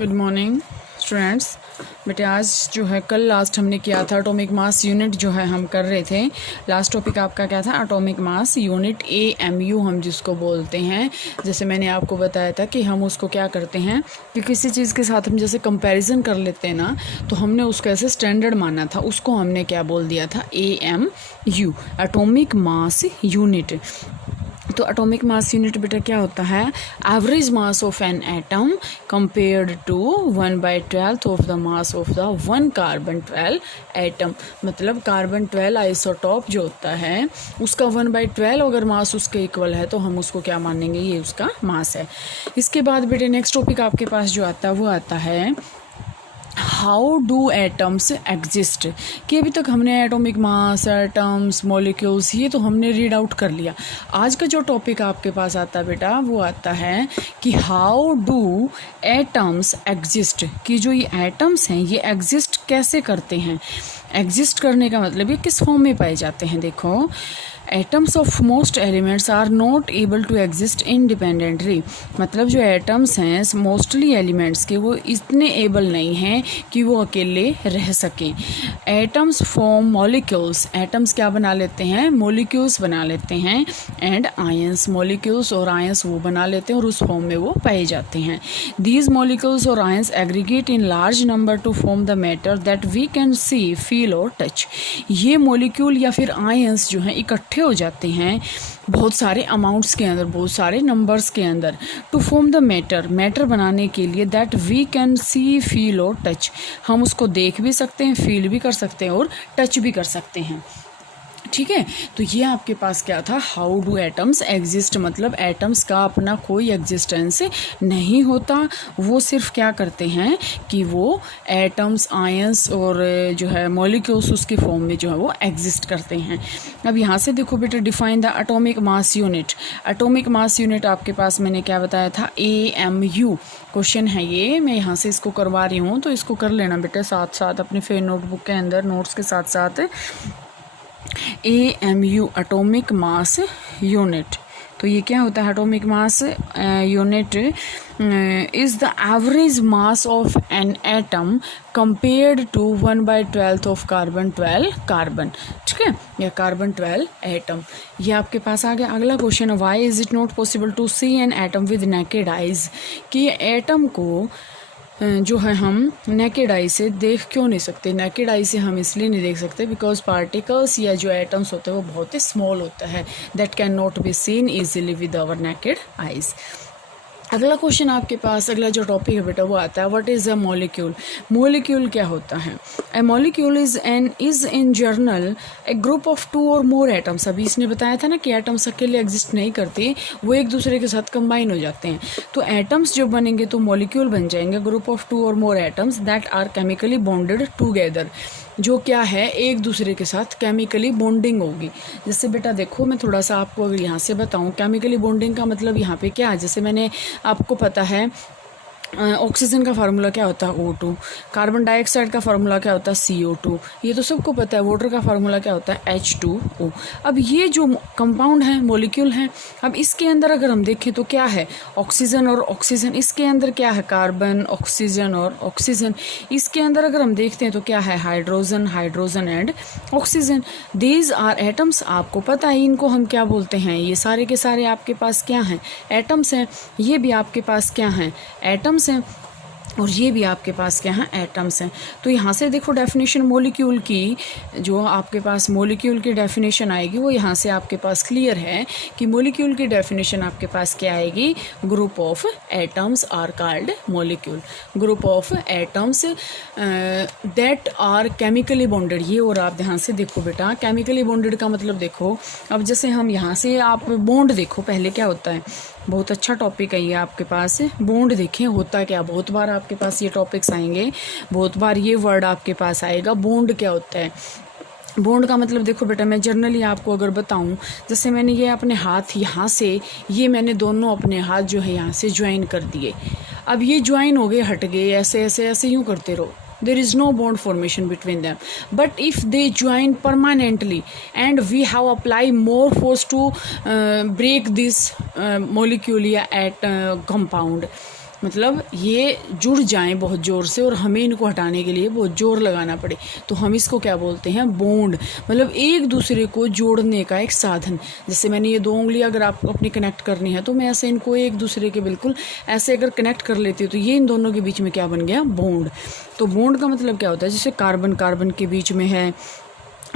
Good morning students. बेटे आज जो है कल लास्ट हमने किया था एटॉमिक मास यूनिट जो है हम कर रहे थे। लास्ट टॉपिक आपका क्या था? एटॉमिक मास यूनिट AMU हम जिसको बोलते हैं। जैसे मैंने आपको बताया था कि हम उसको क्या करते हैं कि किसी चीज़ के साथ हम जैसे कंपैरिजन कर लेते हैं ना, तो हमने उसको ऐसे स्टैंडर्ड माना था, उसको हमने क्या बोल दिया था? AMU, atomic mass unit. तो एटॉमिक मास यूनिट बेटा क्या होता है? Average mass of an atom compared to 1/12 of the mass of the 1 carbon 12 atom. मतलब कार्बन 12 आइसोटॉप जो होता है उसका 1/12 अगर मास उसके इक्वल है तो हम उसको क्या मानेंगे? ये उसका मास है। इसके बाद बेटे नेक्स्ट टॉपिक आपके पास जो आता है वो आता है हाउ डू एटम्स एग्जिस्ट। कि अभी तक हमने एटॉमिक मास, एटम्स, मॉलिक्यूल्स ये तो हमने रीड आउट कर लिया। आज का जो टॉपिक आपके पास आता है बेटा वो आता है कि हाउ डू एटम्स एग्जिस्ट। कि जो ये एटम्स हैं ये एग्जिस्ट कैसे करते हैं। एग्जिस्ट करने का मतलब ये किस फॉर्म में पाए जाते हैं। देखो, atoms of most elements are not able to exist independently. मतलब जो एटम्स हैं मोस्टली एलिमेंट्स के वो इतने एबल नहीं हैं कि वो अकेले रह सकें। Atoms form molecules. एटम्स क्या बना लेते हैं? मॉलिक्यूल्स बना लेते हैं। एंड आयंस, मॉलिक्यूल्स और आयंस वो बना लेते हैं और उस फॉर्म में वो पाए जाते हैं। दीज मॉलिक्यूल्स और ions aggregate in large number to form the matter that we can see, feel और टच। ये मॉलिक्यूल या फिर आयंस जो हैं इकट्ठे हो जाते हैं बहुत सारे अमाउंट्स के अंदर, बहुत सारे नंबर्स के अंदर, टू फॉर्म द मैटर बनाने के लिए that we can see, feel और टच। हम उसको देख भी सकते हैं, फील भी कर सकते हैं और टच भी कर सकते हैं। ठीक है, तो ये आपके पास क्या था? How do atoms exist. मतलब एटम्स का अपना कोई एग्जिस्टेंस नहीं होता, वो सिर्फ क्या करते हैं कि वो एटम्स, आयंस और जो है मॉलिक्यूल्स उसके फॉर्म में जो है वो एग्जिस्ट करते हैं। अब यहाँ से देखो बेटा, define the atomic mass unit. Atomic mass unit आपके पास मैंने क्या बताया था? AMU क्वेश्चन है ये। मैं यहाँ से इसको करवा रही हूँ तो इसको कर लेना बेटा साथ साथ अपने फेयर नोटबुक के अंदर नोट्स के साथ साथ। AMU atomic mass unit. तो ये क्या होता है? Atomic mass unit is the average mass of an atom compared to 1/12 of carbon 12 carbon. ठीक है, या कार्बन 12 एटम। ये आपके पास आ गया। अगला क्वेश्चन है why is it not possible to see an atom with naked eyes. कि एटम को जो है हम नेकेड आई से देख क्यों नहीं सकते? नेकेड आई से हम इसलिए नहीं देख सकते बिकॉज पार्टिकल्स या जो एटम्स होते हैं वो बहुत ही स्मॉल होता है, that can not be seen easily with our naked eyes. अगला क्वेश्चन आपके पास, अगला जो टॉपिक है बेटा वो आता है what is a molecule. Molecule क्या होता है? A molecule is in general a group of 2 और मोर एटम्स। अभी इसने बताया था ना कि एटम्स अकेले एग्जिस्ट नहीं करते, वो एक दूसरे के साथ कंबाइन हो जाते हैं। तो एटम्स जो बनेंगे तो मॉलिक्यूल बन जाएंगे, ग्रुप ऑफ 2 और more atoms that are chemically bonded together. जो क्या है एक दूसरे के साथ केमिकली बॉन्डिंग होगी। जैसे बेटा देखो, मैं थोड़ा सा आपको अगर यहाँ से बताऊँ केमिकली बॉन्डिंग का मतलब यहाँ पे क्या है। जैसे मैंने आपको पता है ऑक्सीजन का फार्मूला क्या होता है? O2। कार्बन डाइऑक्साइड का फार्मूला क्या होता है? CO2। ये तो सबको पता है। वाटर का फार्मूला क्या होता है? H2O। अब ये जो कंपाउंड है, मॉलिक्यूल हैं, अब इसके अंदर अगर हम देखें तो क्या है? ऑक्सीजन और ऑक्सीजन। इसके अंदर क्या है? कार्बन, ऑक्सीजन और ऑक्सीजन। इसके अंदर अगर हम देखते हैं तो क्या है? Hydrogen, hydrogen and oxygen. These are atoms. आपको पता है इनको हम क्या बोलते हैं? ये सारे के सारे आपके पास क्या हैं? एटम्स हैं। ये भी आपके पास क्या हैं? एटम्स हैं। और ये भी आपके पास क्या हैं? एटम्स हैं। तो यहाँ से देखो डेफिनेशन मॉलिक्यूल की, जो आपके पास मॉलिक्यूल की डेफिनेशन आएगी वो यहाँ से आपके पास क्लियर है कि मॉलिक्यूल की डेफिनेशन आपके पास क्या आएगी? Group of atoms are called molecule. Group of atoms that are chemically bonded. ये और आप ध्यान से देखो बेटा, केमिकली बॉन्डेड का मतलब देखो, अब जैसे हम यहाँ से आप बॉन्ड देखो पहले क्या होता है। बहुत अच्छा टॉपिक है ये आपके पास। बॉन्ड देखें होता क्या, बहुत बार आपके पास ये टॉपिक्स आएंगे, बहुत बार ये वर्ड आपके पास आएगा। बॉन्ड क्या होता है? बॉन्ड का मतलब देखो बेटा, मैं जनरली आपको अगर बताऊं, जैसे मैंने ये अपने हाथ यहाँ से, ये मैंने दोनों अपने हाथ जो है यहाँ से ज्वाइन कर दिए। अब ये ज्वाइन हो गए, हट गए, ऐसे ऐसे ऐसे यूँ करते रहो, there is no bond formation between them. But if they join permanently and we have applied more force to break this molecule at compound, मतलब ये जुड़ जाएं बहुत ज़ोर से और हमें इनको हटाने के लिए बहुत ज़ोर लगाना पड़े, तो हम इसको क्या बोलते हैं, बॉन्ड। मतलब एक दूसरे को जोड़ने का एक साधन। जैसे मैंने ये दो उंगलियां अगर आपको अपनी कनेक्ट करनी है तो मैं ऐसे इनको एक दूसरे के बिल्कुल ऐसे अगर कनेक्ट कर लेती हूँ तो ये इन दोनों के बीच में क्या बन गया, बॉन्ड। तो बॉन्ड का मतलब क्या होता है, जैसे कार्बन कार्बन के बीच में है,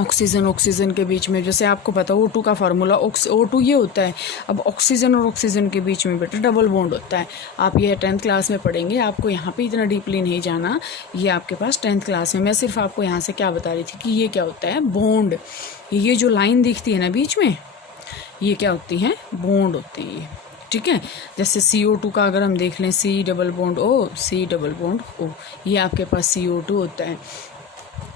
ऑक्सीजन ऑक्सीजन के बीच में, जैसे आपको पता O2 का फार्मूला O2 ये होता है। अब ऑक्सीजन और ऑक्सीजन के बीच में बेटा डबल बॉन्ड होता है। आप ये 10th क्लास में पढ़ेंगे, आपको यहाँ पे इतना डीपली नहीं जाना, ये आपके पास 10th क्लास में। मैं सिर्फ आपको यहाँ से क्या बता रही थी कि ये क्या होता है, बॉन्ड। ये जो लाइन दिखती है ना बीच में, ये क्या होती हैं, बॉन्ड होते हैं ये, ठीक है। जैसे CO2 का अगर हम देख लें, C double bond O, C double bond O, ये आपके पास CO2 होता है।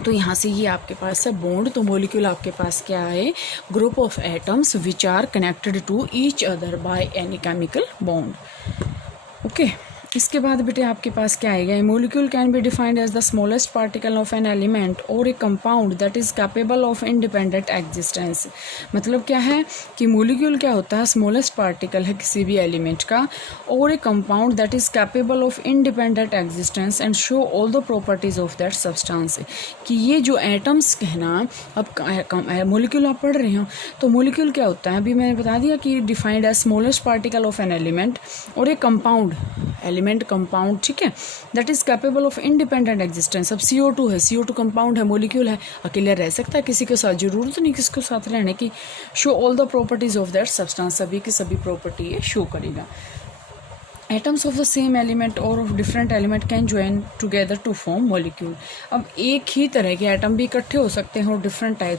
तो यहाँ से ये आपके पास है बॉन्ड। तो मॉलिक्यूल आपके पास क्या है, group of atoms which are connected to each other by any chemical bond. Okay, इसके बाद बेटे आपके पास क्या आएगा, a molecule can be defined as the smallest particle of an element और a compound that is capable of independent existence. मतलब क्या है कि मॉलिक्यूल क्या होता है, स्मॉलेस्ट पार्टिकल है किसी भी एलिमेंट का, और a compound that is capable of independent existence and show all the properties of that substance. कि ये जो एटम्स कहना, अब मॉलिक्यूल आप पढ़ रहे हो तो मॉलिक्यूल क्या होता है, अभी मैंने बता दिया कि defined as smallest particle of an element और ए कंपाउंड, एलिमेंट कंपाउंड, ठीक है, that is capable of independent existence. अब CO2 है, CO2 कंपाउंड है, मॉलिक्यूल है, अकेले रह सकता है किसी के साथ, जरूरत नहीं किसके साथ रहने की। Show all the properties of that substance, सभी की सभी प्रॉपर्टी ये शो करेगा। Atoms of the same element or of different element can join together to form molecule. अब एक ही तरह के एटम भी इकट्ठे हो सकते हैं और डिफरेंट टाइप